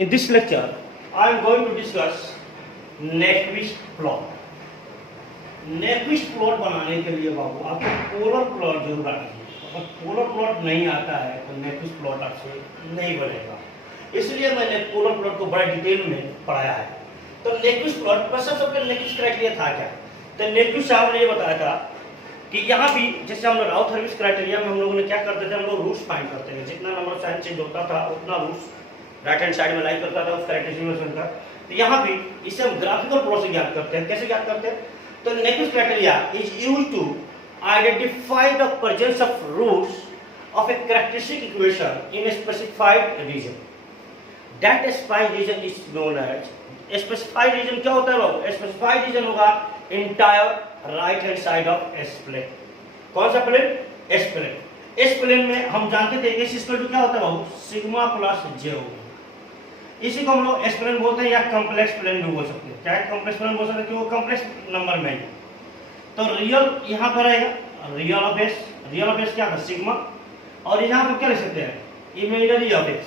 In this lecture, I am going to discuss Nyquist plot. Nyquist plot बनाने के लिए बाबू आपको पोलर प्लॉट जरूर आना चाहिए। अगर पोलर प्लॉट नहीं आता है तो Nyquist प्लॉट आपसे नहीं बनेगा। इसलिए मैंने पोलर प्लॉट को बड़ा डिटेल में पढ़ाया है। तो Nyquist प्लॉट पर सबसे पहले Nyquist क्राइटेरिया था क्या? तो Nyquist साहब ने ये बताया था कि यहाँ भी जैसे हम लोग राउथ-हर्विस क्राइटेरिया में हम लोगों ने क्या करते थे, हम लोग रूट्स फाइंड करते हैं। जितना नंबर ऑफ साइन चेंज होता था उतना रूट्स राइट हैंड साइड में लाई करता था उस क्राइटेरिया का। तो यहाँ भी इसे हम ग्राफिकल प्लॉट से ज्ञात करते हैं। कैसे ज्ञात करते हैं? तो Nyquist criteria is used to identify the presence of roots of a characteristic equation in a specified region. That specified region is known as specified region। क्या होता है बाबू? Specified region होगा entire right hand side of S plane। कौन सा plane? S plane. S plane में हम जानते थे S इक्वल टू क्या होता है बाबू? सिग्मा प्लस जे होगा। इसी को हम लोग एस प्लेन बोलते हैं या कॉम्प्लेक्स प्लेन भी बोल सकते हैं। क्या कॉम्प्लेक्स प्लेन बोल सकते हैं? वो कॉम्प्लेक्स नंबर में है। तो रियल यहाँ पर आएगा रियल ऑफ एस क्या था? सिग्मा। और यहाँ पर क्या लिख सकते हैं? Imaginary of S.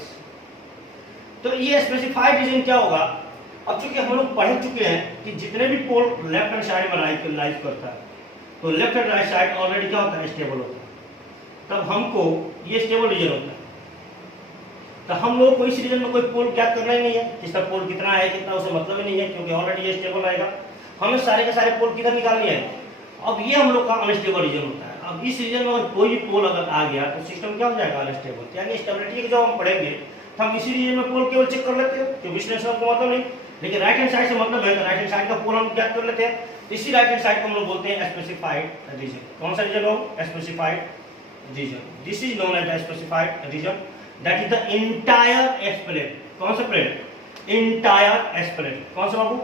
तो ये स्पेसिफाइड रीजन क्या होगा? अब चूंकि हम लोग पढ़ चुके हैं कि जितने भी पोल लेफ्ट हैंड साइड में लाइज करता है तो left hand right side already क्या होता है? स्टेबल होता है। तब हमको ये स्टेबल रीजन होता है। तो हम लोग को इस रीजन में कोई पोल ज्ञात करना ही नहीं है। इसका पोल कितना है कितना उसे मतलब ही नहीं है, क्योंकि ऑलरेडी ये स्टेबल आएगा। हमें सारे के सारे पोल किधर निकालनी है? अब ये हम लोग का अनस्टेबल रीजन होता है। अब इस रीजन में अगर कोई भी पोल अगर आ गया तो सिस्टम क्या हो जाएगा? अनस्टेबल। यानी स्टेबिलिटी की जब हम पढ़ेंगे तो हम इसी रीजन में पोल केवल चेक कर लेते हैं, क्योंकि विश्लेषण का मतलब नहीं। लेकिन राइट हैंड साइड से मतलब है तो राइट हैंड साइड का पोल हम ज्ञात कर लेते हैं। तो इसी राइट हैंड साइड को हम लोग बोलते हैं स्पेसिफाइड रीजन। कौन सा रीजन हो? Specified region. This is known as specified region. That is the entire S plane। कौन सा प्लेन? Entire S plane। कौन सा बाबू?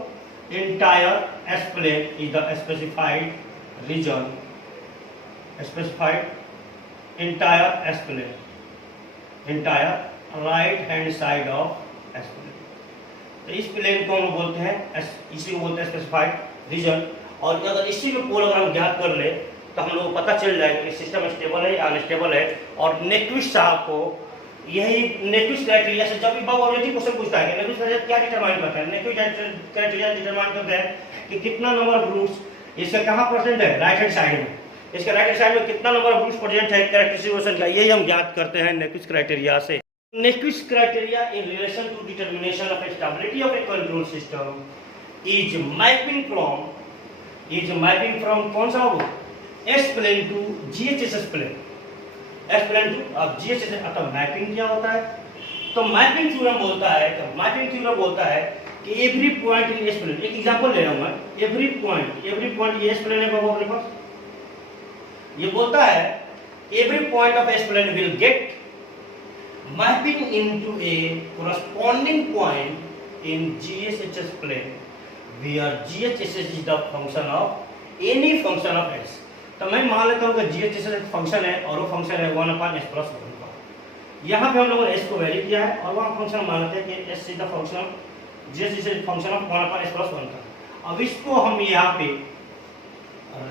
Entire S plane is the specified region। Specified entire S plane। Entire right hand side of S plane। तो इस plane को हम बोलते हैं इसी को बोलते हैं स्पेसिफाइड रीजन। और अगर इसी में पोल अगर हम ज्ञात कर ले तो हम लोग को पता चल जाएगा कि सिस्टम स्टेबल है या अनस्टेबल है। और Nyquist साहब को यही Nyquist क्राइटेरिया से जब भी बाबू ऑब्जेक्टिव क्वेश्चन पूछता है कि Nyquist क्राइटेरिया क्या डिटरमाइन करता है? Nyquist क्राइटेरिया डिटरमाइन करता है कि कितना नंबर ऑफ रूट्स इसका कहां प्रेजेंट है? राइट हैंड साइड में। इसका राइट हैंड साइड में कितना नंबर ऑफ रूट्स प्रेजेंट है कैरेक्टरिस्टिक इक्वेशन का, यही हम ज्ञात करते हैं Nyquist क्राइटेरिया से। Nyquist criteria in relation to determination of stability of a control system is mapping from कौन सा बाबू? S plane to GHSS plane. S plane to अब जीएचएसएस। अब मैपिंग क्या होता है? तो मैपिंग थ्योरम बोलता है कि every point in S plane. एक एग्जांपल ले रहा हूं मैं। एवरी पॉइंट एस प्लेन है बाबू अपने पास। ये बोलता है every point of S plane will get mapping into a corresponding point in GHSS plane where GHSS is the function of any function of S। तो मैं मान लेता हूं कि GHSS एक फंक्शन है और वो फंक्शन है 1/s+1 का। यहाँ पे हम लोगों ने S को वैल्यू किया है और वहाँ फंक्शन मान लेते हैं कि S is the function GHSS function of 1/s+1 का। अब इसको हम यहाँ पे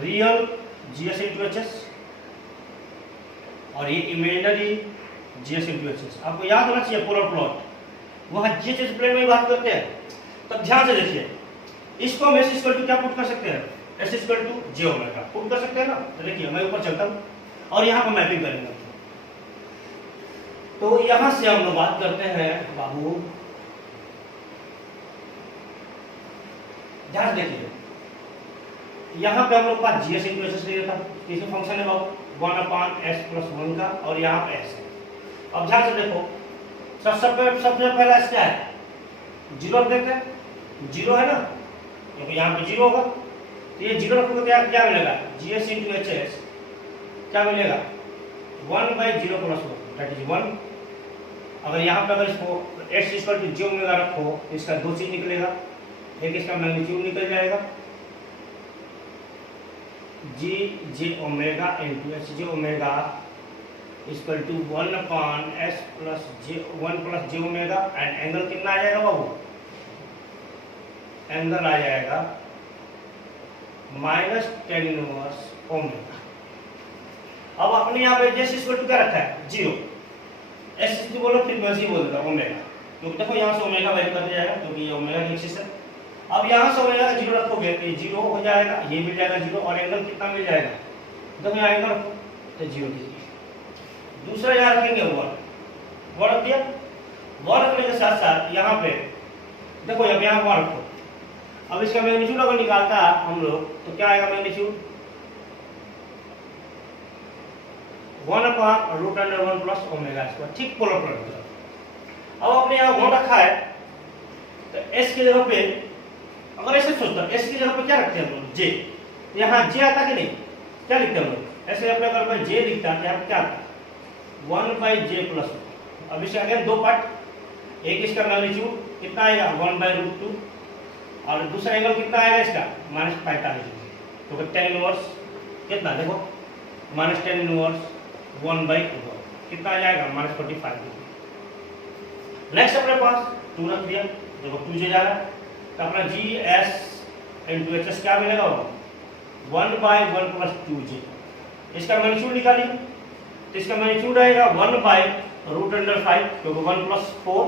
रियल GS/HS और ये इमेजिनरी GS/HS। आपको याद होना चाहिए पोलर प्लॉट वहाँ GHSS प्लेन में बात करते हैं। तब ध्यान से देखिए, इसको हम S इक्वल टू क्या पुट कर सकते हैं? S equal to j omega put कर सकते हैं ना। तो देखिए मैं ऊपर चलता हूँ और यहाँ पर मैपिंग करेंगे। तो यहाँ से हम लोग बात करते हैं बाबू, ध्यान देखिए, यहाँ पे हम लोग पास GS/HS ले था। किसी फंक्शन है बाबू 1/s+1 का और यहाँ पे S है। अब ध्यान से देखो, सबसे पहला S क्या है? जीरो देखते हैं, जीरो है ना, क्योंकि यहाँ पे जीरो होगा। तो ये जीरो रखोगे तो क्या मिलेगा? GS/HS क्या मिलेगा? 1/0+1 दैट इज 1। अगर यहाँ पे अगर इसको S equal to j omega रखो तो इसका दो चीज निकलेगा। एक इसका मैग्नीट्यूड निकल जाएगा j omega into h। j omega equal to 1/s+1 omega and angle कितना आ जाएगा बाबू? एंगल आ जाएगा -tan इनवर्स ओमेगा। अब आपने यहाँ पे जैसे इक्वल टू क्या रखा है? 0। एस बोलो फ्रीक्वेंसी बोल देता ओमेगा। क्योंकि देखो यहाँ से ओमेगा वैल्यू करते जाएगा क्योंकि ये ओमेगा की एक्सिस है। अब यहाँ से ओमेगा का 0 रखोगे तो ये 0 हो जाएगा, ये मिल जाएगा 0 और एंगल कितना मिल जाएगा, देखो यहाँ एंगल रखो तो 0 डिग्री। दूसरा यहाँ रखेंगे 1 रख दिया। 1 रखने के साथ साथ यहाँ पे देखो अब यहाँ 1 रखो। अब इसका मैग्नीट्यूड अगर निकालता है हम लोग तो क्या आएगा मैग्नीट्यूड 1/√1 प्लस ओमेगा स्क्वायर, ठीक पोलर प्लॉट। अब अपने यहाँ 1 रखा है तो s की जगह पे अगर ऐसे सोचता s की जगह पे क्या रखते हैं हम लोग j, यहाँ j आता कि नहीं, क्या लिखते हैं हम लोग ऐसे अपने अगर मैं j लिखता है यहाँ क्या आता 1/j+। अब इसका अगेन दो पार्ट, एक इसका मैग्नीट्यूड कितना आएगा 1/√2 और दूसरा एंगल कितना आएगा इसका -45 डिग्री। तो tan इनवर्स कितना देखो -tan इनवर्स 1/2 कितना आ जाएगा -45 डिग्री। नेक्स्ट अपने पास 2 रख दिया, देखो 2 जा रहा है तो अपना GS × HS क्या मिलेगा 1/1 + 2j। इसका मैग्नीट्यूड निकालिए तो इसका मैग्नीट्यूड आएगा 1/√5 क्योंकि 1 + 4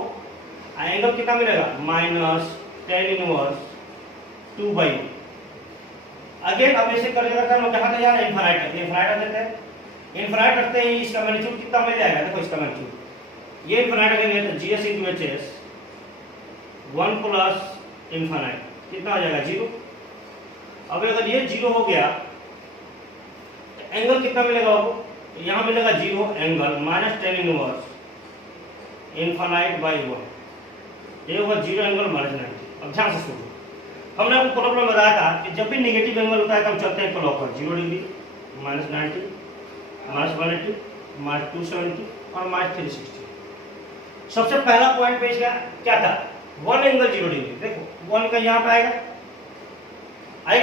एंगल कितना मिलेगा -tan इनवर्स 2/2। अगेन अब ऐसे करके करते हैं हम कहां तक जा रहे हैं इनफाइनाइट तक। इनफाइनाइट रखते हैं, इनफाइनाइट रखते ही इसका मैग्नीट्यूड कितना मिल जाएगा, देखो इसका मैग्नीट्यूड ये इनफाइनाइट करेंगे तो GS × HS 1 + इनफाइनाइट कितना आ जाएगा 0। अब अगर ये 0 हो गया तो एंगल कितना मिलेगा आपको, तो यहाँ मिलेगा 0 एंगल -tan इनवर्स इनफाइनाइट/1, ये होगा 0 एंगल -90। अब ध्यान से सुनो, हमने आपको प्रॉब्लम बताया था कि जब भी नेगेटिव एंगल होता है तो हम चलते हैं क्लॉकवाइज 0 डिग्री -90 -180 -270 और -360। सबसे पहला पॉइंट पे इसका क्या था 1 एंगल 0 डिग्री, देखो 1 का यहाँ पे आएगा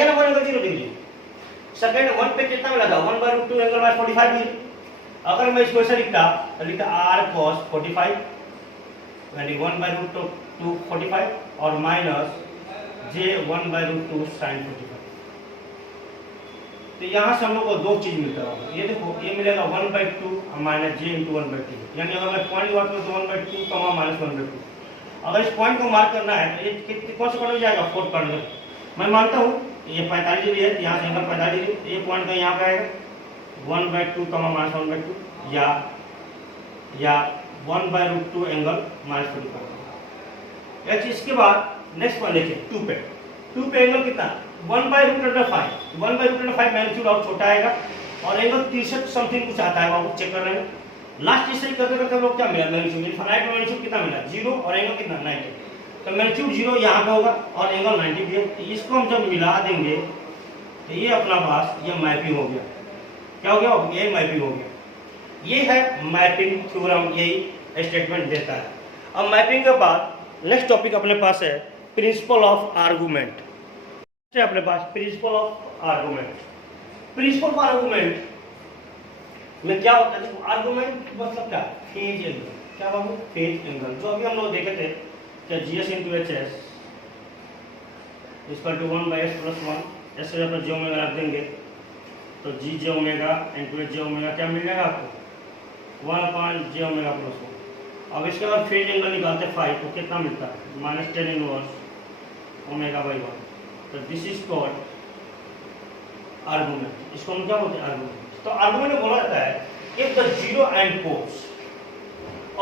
ना 1 एंगल 0 डिग्री। सेकंड 1 पे कितना मिला था 1/√2 एंगल -45 डिग्री। अगर मैं इसको ऐसे लिखता तो लिखता r cos 45 यानी 1/√2 45 और -j 1/√2 sin 45। तो यहाँ से हम लोग को दो चीज मिलता होगा, ये देखो ये मिलेगा 1/2 -j × 1/2 यानी अगर मैं पॉइंट मार्क करूँ तो 1/2 -1/2। अगर इस पॉइंट को मार्क करना है तो ये कौन सा पॉइंट जाएगा 4th पॉइंट। मैं मानता हूँ ये 45 डिग्री है, यहाँ से एंगल 45 डिग्री, ये पॉइंट का यहाँ पे आएगा 1/2 -1/2 या 1/√2 एंगल -45। इसके बाद नेक्स्ट पॉइंट देखिए 2 पे एंगल कितना 1/√5 मैग्नीट्यूड और छोटा आएगा और एंगल 63 समथिंग कुछ आता है, आपको चेक कर रहे हैं। लास्ट इसे करते करते हम लोग क्या मिला मैग्नीट्यूड इनफाइनाइट में मैग्नीट्यूड कितना मिला 0 और एंगल कितना 90। तो मैग्नीट्यूड 0 यहाँ पे होगा और एंगल 90 भी है। तो इसको हम जब मिला देंगे तो ये अपना पास ये मैपिंग हो गया। क्या हो गया ये मैपिंग हो गया। ये है मैपिंग थ्योरम, यही स्टेटमेंट देता है। अब मैपिंग के बाद नेक्स्ट टॉपिक अपने पास है प्रिंसिपल ऑफ आर्गुमेंट। अपने पास principle of argument. Principle of argument में क्या होता है, देखो आर्गुमेंट मतलब क्या फेज एंगल, क्या बाबू फेज एंगल, जो अभी हम लोग देखे थे क्या GS × HS = 1/s+1 ऐसे जब j ओमेगा रख देंगे तो GJ ओमेगा × J ओमेगा क्या मिल जाएगा आपको 1/j ओमेगा + 1। अब इसके बाद फेज एंगल निकालते हैं फाई तो कितना मिलता है -tan इनवर्स ओमेगा/1। तो दिस इज कॉल्ड आर्गुमेंट। इसको हम क्या बोलते हैं आर्गुमेंट। तो आर्गुमेंट में बोला जाता है if the zero end poles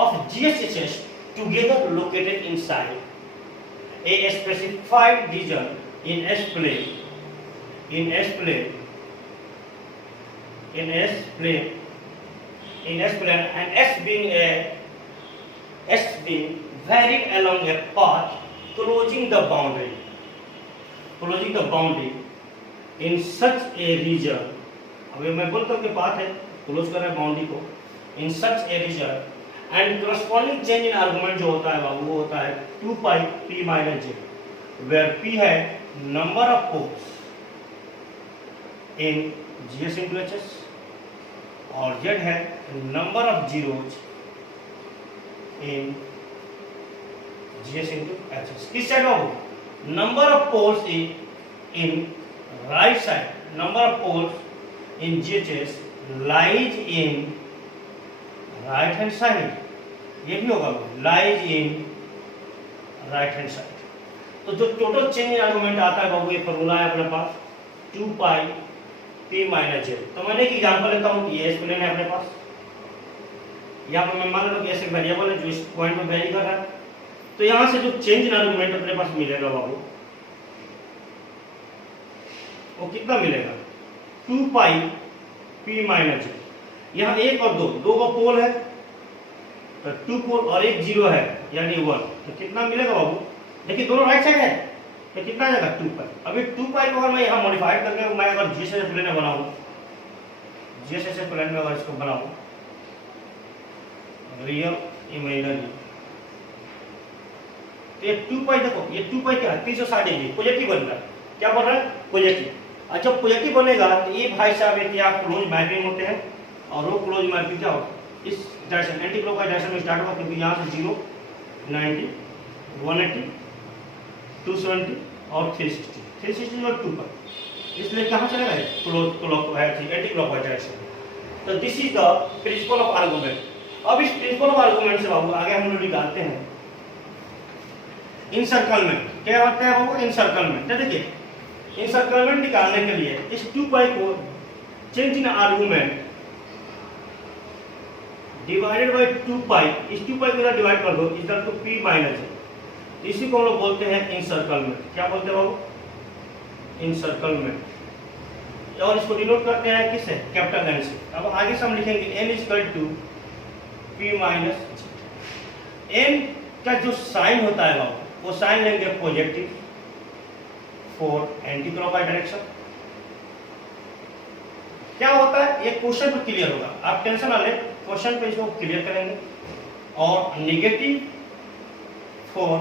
of GSHS together located inside a specified region in S plane and S being varied along a path closing the boundary in such a region। अभी मैं बोलता हूँ कि path है close कर रहा है boundary को in such a region and corresponding change in argument जो होता है बाबू वो होता है 2πp - j वेयर p है number of poles in GS × HS और z है number of zeros in GS × HS। किस साइड बाबू number of poles in right side, number of poles in GHS lies in right hand side, ये भी होगा lies in right hand side. तो जो total change in argument आता है बाबू, ये फॉर्मूला है अपने पास 2 पाई p माइनस जेड। तो मैंने एक एग्जांपल लेता हूँ, ये एस प्लेन है अपने पास, यहाँ पर मैं मान लो कि ऐसे वेरिएबल है जो इस पॉइंट पर वेरी कर रहा है। तो यहाँ से जो चेंज इन आर्गुमेंट अपने पास मिलेगा बाबू, वो कितना मिलेगा 2 पाई p माइनस जेड। यहाँ एक और दो का पोल है, तो 2 पोल और एक जीरो है यानी 1, तो कितना मिलेगा बाबू, देखिए दोनों राइट साइड है, तो कितना आ जाएगा 2 पाई। अभी 2 पाई को अगर मैं यहाँ मॉडिफाइड करके मैं अगर जीएसएस प्लेन में बनाऊँ, जीएसएस प्लेन में अगर इसको बनाऊँ रियल इमेजिनरी, तो ये 2 पाई देखो, ये 2 पाई क्या है 360 डिग्री पॉजिटिव बन रहा है। क्या बन रहा है पॉजिटिव। अच्छा पॉजिटिव बनेगा तो ये भाई साहब ये क्या क्लोज मैपिंग होते हैं, और वो क्लोज मैपिंग क्या होता है इस डायरेक्शन एंटी क्लॉकवाइज डायरेक्शन में स्टार्ट होगा, क्योंकि यहाँ से 0 90 180 270 और 360 और 2 पाई, इसलिए कहाँ चलेगा close clockwise anti clockwise direction. तो this is the principle of argument. अब इस प्रिंसिपल ऑफ आर्गुमेंट से बाबू आगे हम लोग निकालते हैं इनसर्कलमेंट। क्या होता है बाबू इनसर्कलमेंट। तो देखिए इनसर्कलमेंट निकालने के लिए इस 2 पाई को change in argument divided by 2 पाई, इस 2 पाई को डिवाइड कर दो, इज टू p माइनस है, इसी को हम लोग बोलते हैं इनसर्कलमेंट। क्या बोलते हैं बाबू इनसर्कलमेंट। और इसको डिनोट करते हैं किससे कैपिटल N से। अब आगे से हम लिखेंगे n is equal to p minus. n का जो साइन होता है बाबू, वो साइन लेंगे positive for anti clockwise direction. क्या होता है ये क्वेश्चन पर क्लियर होगा, आप टेंशन ना लें, क्वेश्चन पे इसको क्लियर करेंगे। और नेगेटिव फॉर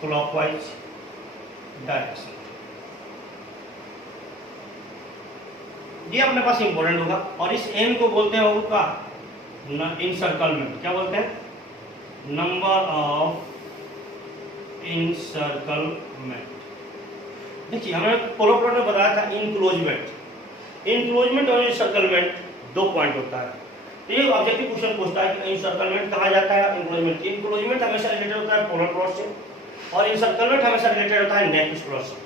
क्लॉकवाइज डायरेक्शन, ये अपने पास इंपॉर्टेंट होगा। और इस एन को बोलते हैं वो का इनसर्कलमेंट। क्या बोलते हैं नंबर ऑफ इनसर्कलमेंट। देखिए हमें पोलर प्लॉट में बताया था इनक्लोजमेंट। इनक्लोजमेंट और इनसर्कलमेंट 2 पॉइंट होता है। तो ये ऑब्जेक्टिव क्वेश्चन पूछता है कि इनसर्कलमेंट कहा जाता है इनक्लोजमेंट। इनक्लोजमेंट हमेशा रिलेटेड होता है पोलर प्लॉट से, और इनसर्कलमेंट हमेशा रिलेटेड होता है नेक्विस्ट प्लॉट से।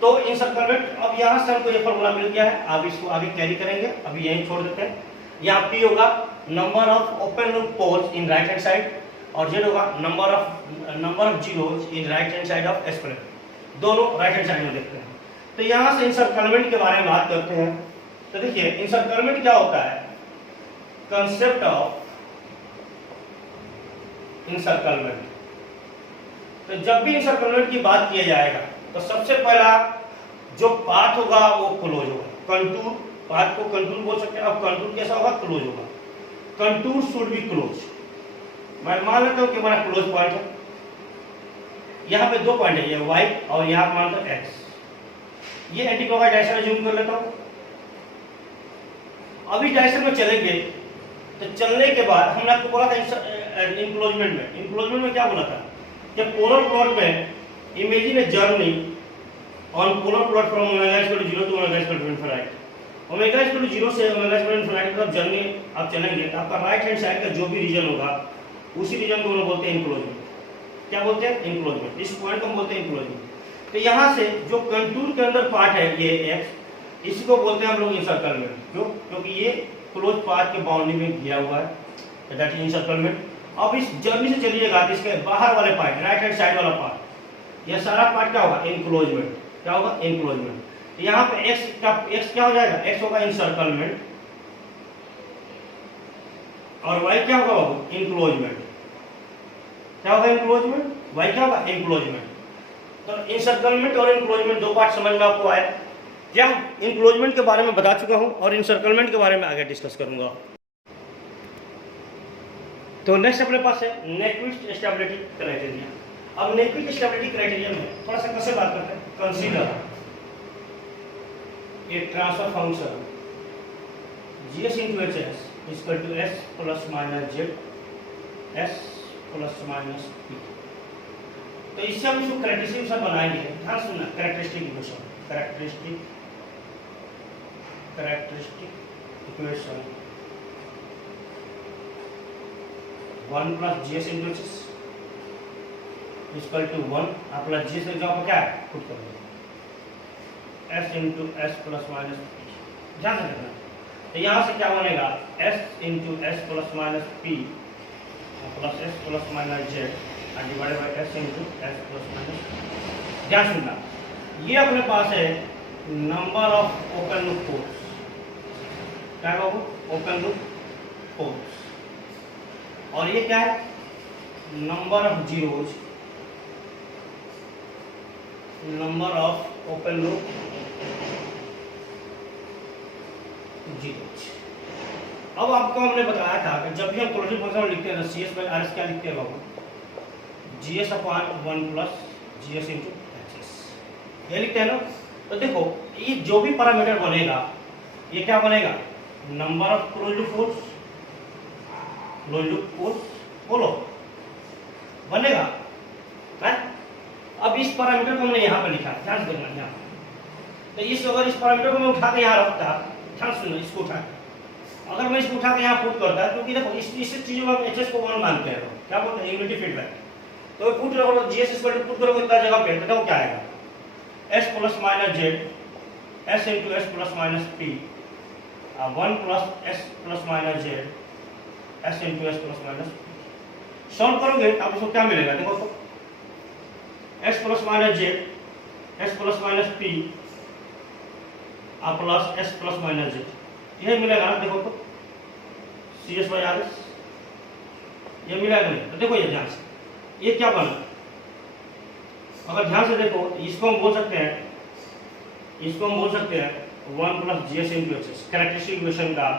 तो इनसर्कलमेंट, अब यहाँ से हमको ये फॉर्मूला मिल गया है, आप इसको आगे कैरी करेंगे, अभी यहीं छोड़ देते हैं। यहाँ P होगा number of open loop poles in right hand side, और Z होगा number of zeros in right hand side of S plane, दोनों राइट हैंड साइड में देखते हैं। तो यहाँ से इनसर्कलमेंट के बारे में बात करते हैं। तो देखिए इनसर्कलमेंट क्या होता है, कंसेप्ट ऑफ इनसर्कलमेंट। तो जब भी इनसर्कलमेंट की बात किया जाएगा तो सबसे पहला जो पाथ होगा वो क्लोज होगा। कंटूर, पाथ को कंटूर बोल सकते हैं। अब कंटूर कैसा होगा क्लोज होगा, कंटूर शुड बी क्लोज। मैं मान लेता हूं कि हमारा क्लोज पॉइंट है, यहाँ पे 2 पॉइंट है, ये y और यहाँ मानता हूं x। ये एंटी क्लॉकवाइज डायरेक्शन में जूम कर लेता हूं। अभी डायरेक्शन में चलेंगे तो चलने के बाद हमने आपको बोला था इनक्लोजमेंट में, इनक्लोजमेंट में क्या बोला था कि पोलर प्लॉट में imagine a journey on polar plot from omega equal to 0 to omega equal to infinity. Omega equal to 0 से ओमेगा इक्वल टू इनफिनिटी तक जर्नी आप चलेंगे तो आपका राइट हैंड साइड का जो भी रीजन होगा उसी रीजन को हम बोलते हैं इनक्लोजमेंट। क्या बोलते हैं इनक्लोजमेंट। इस पॉइंट को हम बोलते हैं इनक्लोजमेंट। तो यहाँ से जो कंटूर के अंदर पार्ट है ये x, इसी को बोलते हैं हम लोग इनसर्कलमेंट। क्यों? क्योंकि ये क्लोज पाथ के बाउंड्री में घिरा हुआ है, दैट इज इनसर्कलमेंट। अब इस जर्नी से चलिएगा तो इसके बाहर वाले पार्ट, राइट हैंड साइड वाला पार्ट, ये सारा पार्ट क्या होगा इनक्लोजमेंट। क्या होगा इनक्लोजमेंट। तो यहाँ पे x क्या हो जाएगा, x होगा इनसर्कलमेंट, और y क्या होगा बाबू इनक्लोजमेंट। क्या होगा इनक्लोजमेंट, y क्या होगा इनक्लोजमेंट। तो इनसर्कलमेंट और इनक्लोजमेंट 2 पार्ट समझ में आपको आया। क्या इनक्लोजमेंट के बारे में बता चुका हूं और इनसर्कलमेंट के बारे में आगे डिस्कस करूंगा। तो नेक्स्ट अपने पास है नेक्विस्ट स्टेबिलिटी क्राइटेरिया। अब नेक्विस्ट स्टेबिलिटी क्राइटेरिया में थोड़ा सा कैसे बात करते हैं। Consider a transfer function GS into HS is equal to S plus minus Z, S plus minus P। तो इससे हम इसको कैरेक्टरिस्टिक इक्वेशन बनाएंगे। ध्यान सुनना, characteristic equation, characteristic equation 1 plus GS into HS equal to 1 आप प्लस जी से job क्या है पुट कर दो s into S plus minus P, ध्यान से देखना। तो यहाँ से क्या बनेगा s into S plus minus P plus S plus minus Z divided by S into S plus minus. ध्यान सुनना, ये अपने पास है number of open loop poles, क्या है बाबू ओपन लूप पोल्स, और ये क्या है number of zeros, number of open loop zeros. अब आपको हमने बताया था कि जब भी हम क्लोजर फंक्शन लिखते हैं C S by R S क्या लिखते हैं बाबू G S upon 1 plus G S into H S, ये लिखते हैं ना। तो देखो ये जो भी पैरामीटर बनेगा ये क्या बनेगा number of close loop poles, close loop poles बोलो बनेगा, राइट। अब इस पैरामीटर को हमने यहाँ पे लिखा, ध्यान से देखना यहाँ। तो इस अगर इस पैरामीटर को मैं उठा के यहाँ रखता, ध्यान सुनो इसको उठा के, अगर मैं इसको उठा के यहाँ पुट करता क्योंकि देखो इस चीजों में हम एचएस को 1 मानते हैं, क्या बोलते हैं यूनिटी फीडबैक। तो पुट करो जीएस इक्वल टू पुट करोगे इतना जगह पे, तो क्या आएगा S plus minus Z S into S plus minus P 1 plus S plus minus Z S into S plus minus. Solve करोगे आप इसको क्या मिलेगा देखो तो S plus minus Z S plus minus P plus S plus minus Z, यह मिलेगा ना देखो तो सी एस बाई आर एस, ये मिलेगा नहीं। तो देखो ये ध्यान से ये क्या बना, अगर ध्यान से देखो इसको हम बोल सकते हैं, इसको हम बोल सकते हैं 1 plus G S into H S. Characteristic equation का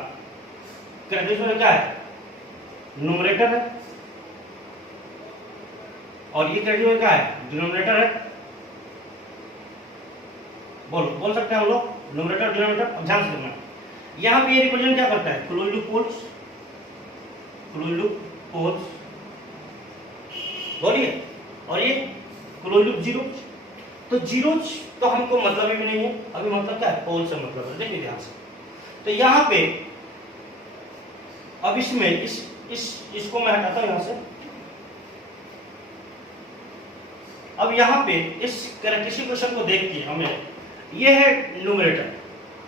कैरेक्टरिस्टिक क्या है न्यूमरेटर है और ये कैरेक्टरिस्टिक क्या है डिनोमिनेटर है, बोल सकते हैं हम लोग न्यूमरेटर डिनोमिनेटर। अब ध्यान से देखना यहाँ पे ये रिप्रेजेंट क्या करता है close loop poles, close loop poles बोलिए, और ये क्लोज लूप जीरोज। तो जीरोज तो हमको मतलब भी नहीं है, अभी मतलब क्या है पोल से मतलब है, देखिए ध्यान से। तो यहाँ पे अब इसमें इसको मैं हटाता हूं यहां से। अब यहाँ पे इस कैरेक्टरिस्टिक इक्वेशन को देख के हमें ये है न्यूमरेटर,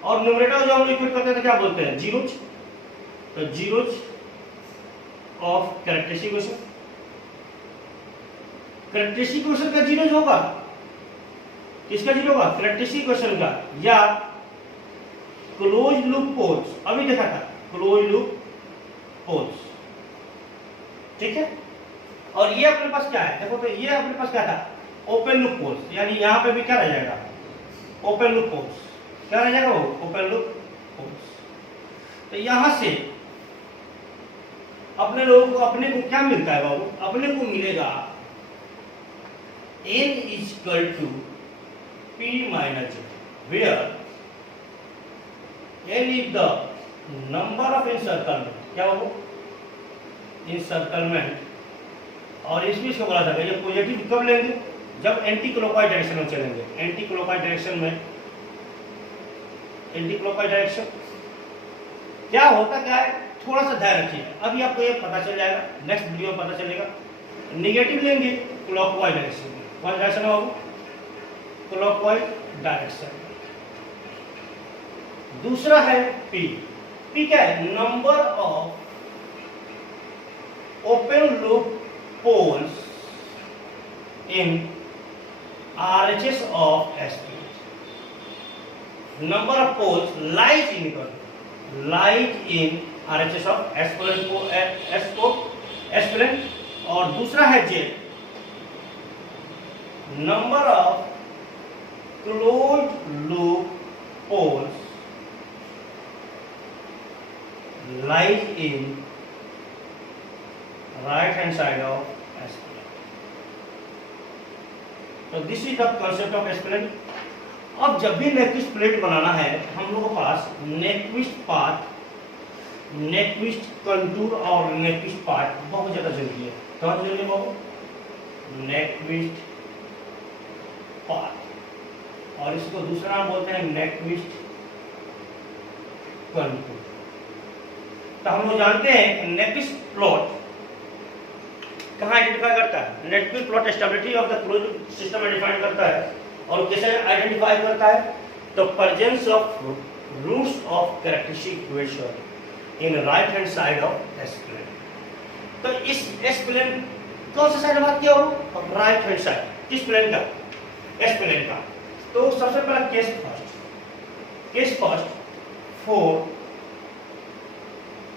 और न्यूमरेटर जो हम लिक्विड करते थे क्या बोलते हैं जीरोज। तो zeros of characteristic equation, characteristic equation का जीरोज होगा, किसका जीरो होगा कैरेक्टरिस्टिक इक्वेशन का, या क्लोज लूप पोल्स, अभी देखा था क्लोज लूप पोल्स, ठीक है। और ये अपने पास क्या है देखो, तो ये अपने पास क्या था ओपन लूप पोल्स, यानी यहां पे भी क्या रह जाएगा ओपन लूप पोल्स, क्या रह जाएगा वो ओपन लूप पोल्स। तो यहां से अपने लोगों को अपने को क्या मिलता है बाबू, अपने को मिलेगा n equal to p minus j, where n is the number of encirclement, क्या बाबू इनसर्कलमेंट। और इसमें इसको बोला था ये पॉजिटिव कब लेंगे जब एंटी क्लॉकवाइज डायरेक्शन में चलेंगे, एंटी क्लॉकवाइज डायरेक्शन में, एंटी क्लॉकवाइज डायरेक्शन क्या होता क्या है थोड़ा सा ध्यान रखिए, अभी आपको ये पता चल जाएगा, नेक्स्ट वीडियो में पता चलेगा। नेगेटिव लेंगे क्लॉकवाइज डायरेक्शन में, कौन डायरेक्शन है बाबू क्लॉकवाइज डायरेक्शन। दूसरा है p, p क्या है number of open loop poles in RHS of SP, number of poles lies in RHS of S plane. और दूसरा है J, number of close loop poles lies in right hand side of S plane. तो this is the concept of S plane. अब जब भी नेक्विस्ट plate बनाना है हम लोगों के पास नेक्विस्ट पाथ, नेक्विस्ट कंटूर और नेक्विस्ट पाथ बहुत ज्यादा जरूरी है। कहाँ जरूरी है बाबू नेक्विस्ट पाथ, और इसको दूसरा नाम बोलते हैं नेक्विस्ट कंटूर। तो हम लोग जानते हैं नेक्विस्ट प्लॉट कहाँ आइडेंटिफाई करता है? Nyquist plot stability of the closed system में डिफाइन करता है। और कैसे आइडेंटिफाई करता है? तो presence of roots of characteristic equation in right hand side of S plane. तो इस एस प्लेन कौन सा साइड बात किया हो? Right hand side. किस प्लेन का? एस प्लेन का। तो सबसे पहला case first for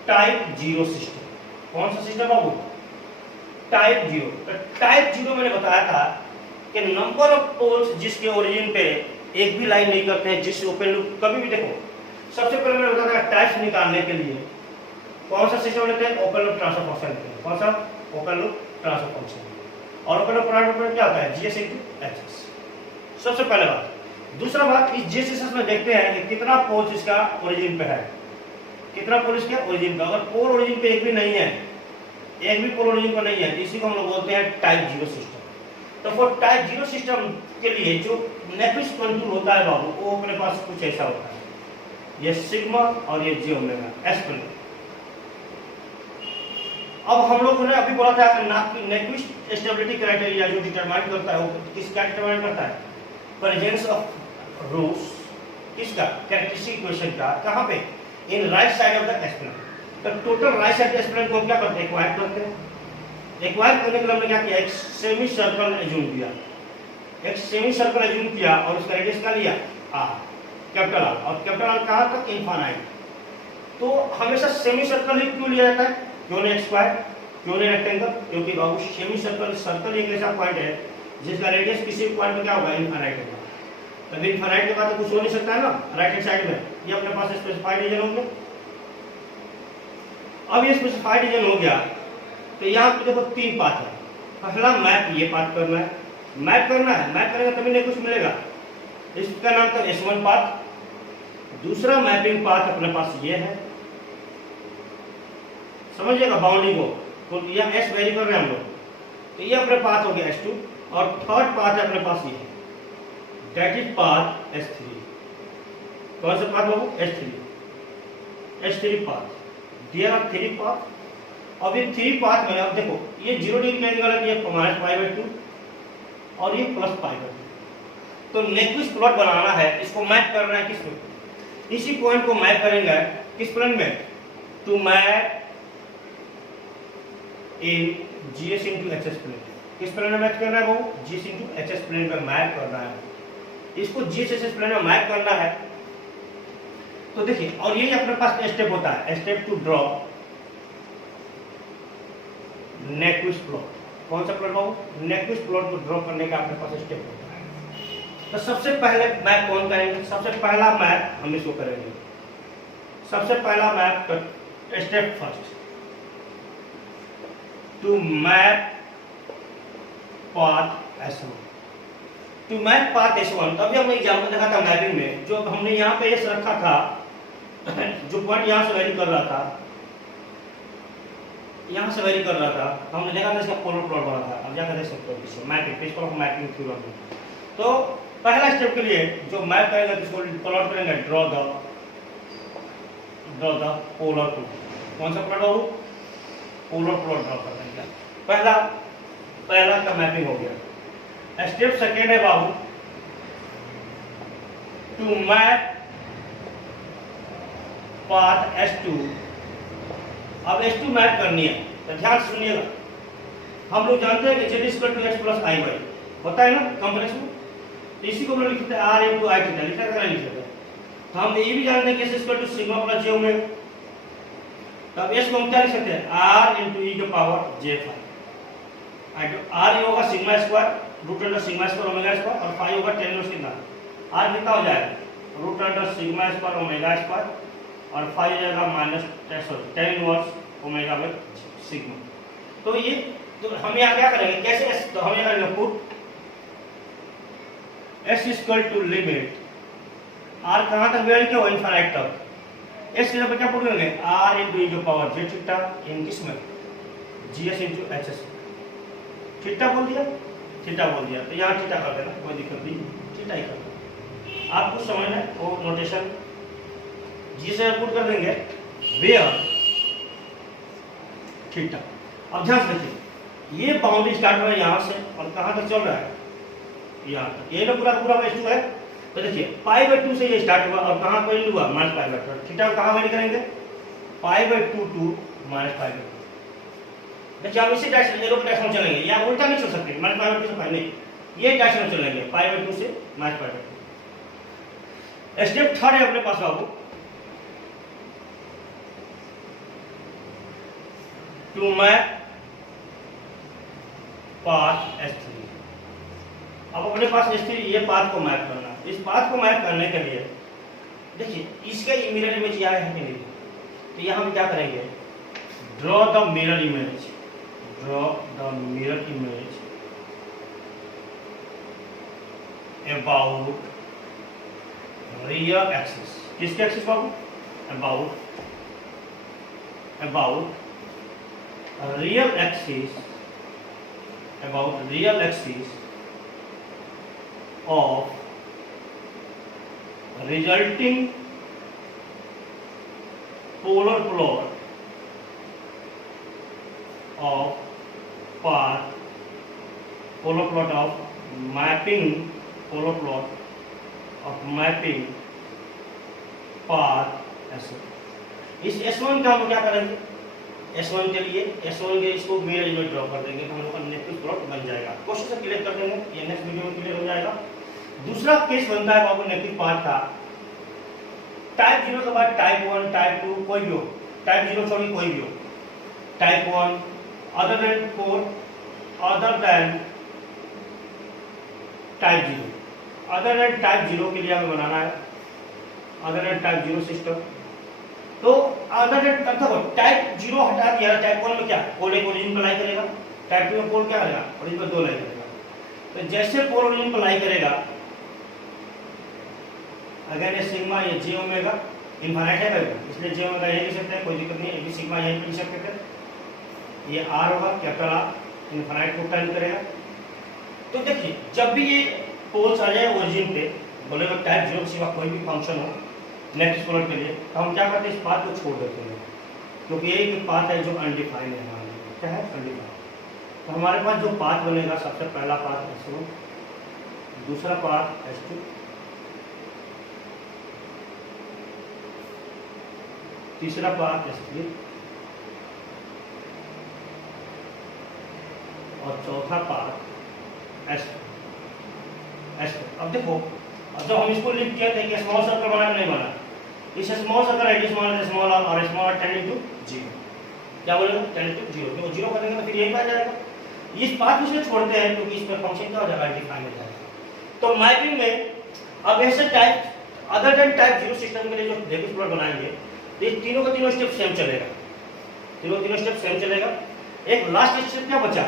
type zero system. कौन सा सिस्टम बाबू? Type zero. तो टाइप जीरो मैंने बताया था कि नंबर ऑफ पोल्स जिसके ओरिजिन पे एक भी लाइन नहीं करते हैं, जिस ओपन लूप कभी भी देखो, सबसे पहले मैंने बताया था टाइप्स निकालने के लिए कौन सा सिस्टम लेते हैं? ओपन लूप ट्रांसफर फंक्शन लेते हैं। कौन सा? Open loop transfer function. और ओपन लूप ट्रांसफर फंक्शन क्या होता है? GS into HS. सबसे पहले बात। दूसरा बात, इस जीएसएस में देखते हैं कि कितना पोल्स इसका ओरिजिन पे है, कितना पोल इसके ओरिजिन पे। अगर पोल ओरिजिन पे एक भी नहीं है, एक भी पोल ओरिजिन पर नहीं है, इसी को हम लोग बोलते हैं टाइप जीरो सिस्टम। तो फॉर टाइप जीरो सिस्टम के लिए जो नेक्विस्ट कंटूर होता है बाबू, वो अपने पास कुछ ऐसा होता है, ये सिग्मा और ये जी ओमेगा एस प्लेन। अब हम लोग ने अभी बोला था कि नेक्विस्ट स्टेबिलिटी क्राइटेरिया जो डिटरमाइन करता है, वो किसका डिटरमाइन करता है? प्रेजेंस ऑफ रूट्स किसका? कैरेक्टरिस्टिक इक्वेशन का। कहाँ पे? In right side of the S plane. तो total right side S plane को क्या करते हैं? एक्वायर करते हैं। एक्वायर करने के लिए हमने क्या किया? एक सेमी सर्कल एज्यूम किया, एक सेमी सर्कल एज्यूम किया और उसका रेडियस का लिया आर, कैपिटल आर। और कैपिटल आर कहाँ तक? इनफाइनाइट। तो हमेशा सेमी सर्कल ही क्यों लिया जाता है? क्यों नहीं स्क्वायर, क्यों नहीं रेक्टेंगल? क्योंकि बाबू सेमी सर्कल एक ऐसा पॉइंट है जिसका रेडियस किसी पॉइंट में क्या होगा? इनफाइनाइट होगा। तभी इनफाइनाइट के बाद तो कुछ हो नहीं सकता है ना राइट हैंड साइड में। ये अपने पास स्पेसिफाइड रीजन हो गया। अब ये स्पेसिफाइड रीजन हो गया तो यहाँ पे देखो तीन पाथ है। पहला मैप ये पाथ करना है, मैप करना है, मैप करेंगे तभी नहीं कुछ मिलेगा। इसका नाम था S1 पाथ। दूसरा मैपिंग पाथ अपने पास ये है, समझिएगा बाउंड्री को। तो यह S वेरी कर रहे हैं हम लोग, तो ये अपने पास हो गया S2। और थर्ड पाथ है अपने पास ये, दैट इज पाथ S3। कौन सा पाथ बाबू? S3 path. There are 3 path. अब ये 3 पाथ में अब देखो ये 0 डिग्री का एंगल है, ये -π/2 और ये +π/2। तो नेक्विस्ट प्लॉट बनाना है, इसको मैप करना है किसमें? इसी पॉइंट को मैप करेंगे किस प्लेन में? To map in GS into HS plane. किस प्लेन में मैप करना है वो? जीएस इनटू एचएस प्लेन में मैप करना है। इसको जीएस एचएस प्लेन में मैप करना है। तो देखिए, और यही अपने पास स्टेप होता है, स्टेप टू ड्रॉ नेक्विस्ट प्लॉट। कौन सा प्लॉट बाबू? नेक्विस्ट प्लॉट को ड्रॉ करने का अपने पास स्टेप होता है। तो सबसे पहले मैप कौन करेंगे? सबसे पहला मैप हम इसको करेंगे। सबसे पहला map step first to map path S1। To map path S1 तभी हमने एग्जांपल देखा था मैपिंग में, जो हमने यहाँ पे S रखा था, जो पॉइंट यहाँ से वेरी कर रहा था, यहाँ से वेरी कर रहा था, हमने देखा था इसका पोलर प्लॉट बना था। अब जाकर देख सकते हो इसको mapping, principle of mapping theorem में। तो पहला स्टेप के लिए जो मैप करेंगे इसको प्लॉट करेंगे, ड्रॉ द पोलर प्लॉट। कौन सा प्लॉट हो? पोलर प्लॉट ड्रॉ कर देंगे। पहला का मैपिंग हो गया। स्टेप सेकेंड है बाबू टू मैप पाथ S2। अब S2 मैप करनी है, तो ध्यान से सुनिएगा। हम लोग जानते हैं कि z = x + i/y होता है ना कॉम्प्लेक्स में, तो इसी को हम लोग लिखते हैं r × i थीटा, लिख सकते हैं। तो हम ये भी जानते हैं कि s = σ + j ओमेगा। तो अब s को हम क्या लिख सकते हैं? r × e⁻j⁵। r ये होगा σ² √σ² ओमेगा² और फाई होगा tan इनवर्स कितना? r कितना हो जाएगा? √σ² ओमेगा² और फाई हो जाएगा tan इनवर्स ओमेगा/σ। तो ये तो हम यहाँ क्या करेंगे? कैसे s? तो हम यहाँ करेंगे पुट s = लिमिट r कहाँ तक वेरी किया? इनफाइनाइट तक। s की जगह क्या पुट करेंगे? r × e⁻j⁵ इन किसमें? GS × HS. थीटा बोल दिया, तो यहाँ थीटा कर देना, कोई दिक्कत नहीं, थीटा ही कर देना। आपको समझना है वो नोटेशन जी से पुट कर देंगे वेयर थीटा। अब ध्यान से देखिए, ये बाउंड्री स्टार्ट हो रहा है यहाँ से और कहाँ तक चल रहा है, यहाँ तक। ये ना पूरा पूरा S2 है। तो देखिए π/2 से ये स्टार्ट हुआ और कहाँ पर हुआ -π/2। थीटा कहाँ वैल्यू करेंगे π/2 टू -π/2। देखिए हम इसी डायरेक्शन एरो के डायरेक्शन में चलेंगे, या उल्टा नहीं चल सकते, -π/2 से पहले ये डायरेक्शन में चलेंगे π/2 से -π/2। स्टेप थर्ड है अपने पास बाबू, टू मैप पाथ S3। अब अपने पास S3 ये पाथ को मैप करना। इस पाथ को मैप करने के लिए देखिए इसका मिरर इमेज यहाँ है कि नहीं, तो यहाँ हम क्या करेंगे, draw the mirror image, draw the mirror image about real axis. किसके एक्सिस बाबू, about real axis, about real axis of resulting polar plot of path, polar plot of mapping, polar plot of mapping path S1। इस S1 का हम क्या करेंगे, S1 के लिए S1 के इसको मिरर इमेज ड्रॉ कर देंगे, तो हम लोग का नेक्विस्ट प्लॉट बन जाएगा। क्वेश्चन से क्लियर कर देंगे, ये नेक्स्ट वीडियो में क्लियर हो जाएगा। दूसरा केस बनता है बाबू नेक्विस्ट पाथ का, टाइप 0 के बाद टाइप 1, टाइप 2 कोई भी हो, टाइप 0 छोड़िए कोई भी हो, type 1 other than 4, other than type 0, other than type 0 के लिए हमें बनाना है, अदर देन टाइप 0 सिस्टम। तो अदर देन टाइप 0 हटा दिया, टाइप 1 में क्या पोल एक ओरिजिन पर लाई करेगा, टाइप 2 में पोल क्या करेगा, ओरिजिन पर 2 लाई करेगा। तो जैसे पोल ओरिजिन पर लाई करेगा, अगर ये सिग्मा ये जे ओमेगा इनफाइनाइट है करेगा, इसलिए जे ओमेगा यही लिख सकते हैं, कोई दिक्कत नहीं है, ये सिग्मा यहीं पर लिख सकते हैं। ये आर होगा, कैपिटल आर इनफाइनाइट को टाइम करेगा। तो देखिए जब भी ये पोल्स आ जाए ओरिजिन पे, बोलेगा टाइप 0 सिवा कोई भी फंक्शन हो नेक्स्ट प्लॉट के लिए, तो हम क्या करते हैं, इस पाथ को छोड़ देते हैं, क्योंकि यही एक पाथ है जो अनडिफाइंड है हमारे लिए। क्या है, अनडिफाइंड। तो हमारे पास जो पाथ बनेगा, सबसे पहला पाथ S1, दूसरा पाथ S2, तीसरा पाथ S3 और चौथा पाथ S4। अब देखो, अब जब हम इसको लिख किया था कि स्मॉल सर्कल बना नहीं बना, इस स्मॉल सर्कल रेडियस स्मॉल और स्मॉल टेंडिंग टू 0, क्या बोलेगा, टेंडिंग टू 0, तो 0 कर देंगे तो फिर यही आ जाएगा। इस बात को इसलिए छोड़ते हैं क्योंकि इसमें फंक्शन क्या हो जाएगा, डिफाइन हो जाएगा। तो मैपिंग में अब ऐसे type other than type 0 system के लिए जो नेक्विस्ट प्लॉट बनाएंगे, तो ये तीनों का तीनों स्टेप सेम चलेगा, तीनों स्टेप सेम चलेगा। एक लास्ट स्टेप क्या बचा,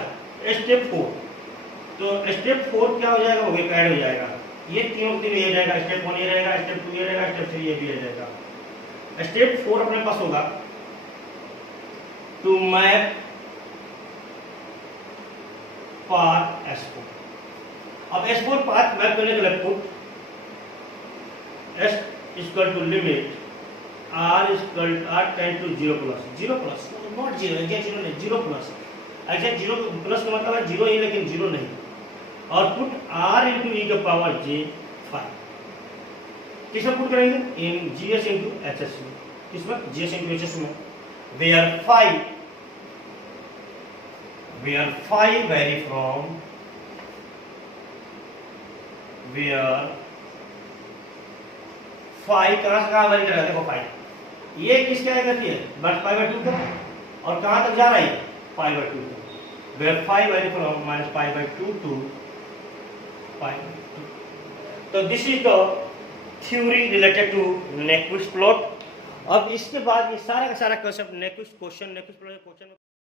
स्टेप 4। तो स्टेप 4 क्या हो जाएगा, वो भी ऐड हो जाएगा। ये तीनों ये रहेगा, स्टेप 1 ये रहेगा, स्टेप 2 ये रहेगा, स्टेप 3 ये भी रहेगा। स्टेप 4 अपने पास होगा टू मैप पाथ S4। अब S4 पाथ मैप करने के लिए put S equal to limit R tend to 0 plus not 0, exact 0 नहीं, 0 प्लस। एग्जैक्ट 0 प्लस का मतलब है 0 ही लेकिन 0 नहीं, और पुट R इंटू ई का पावर J5। किसमें पुट करेंगे, इन GS इंटू HS में, किसमें, GS इंटू HS में, वेयर 5 vary from where 5 कहाँ से कहाँ वैरी करेगा, देखो 5 ये किसके आएगा, π/2 का, और कहाँ तक जा रहा है, π/2 का। where 5 vary from -π/2 to π/2। तो this is the theory related to Nyquist plot. अब इसके बाद ये सारा का सारा कंसेप्ट नेक्विस्ट क्वेश्चन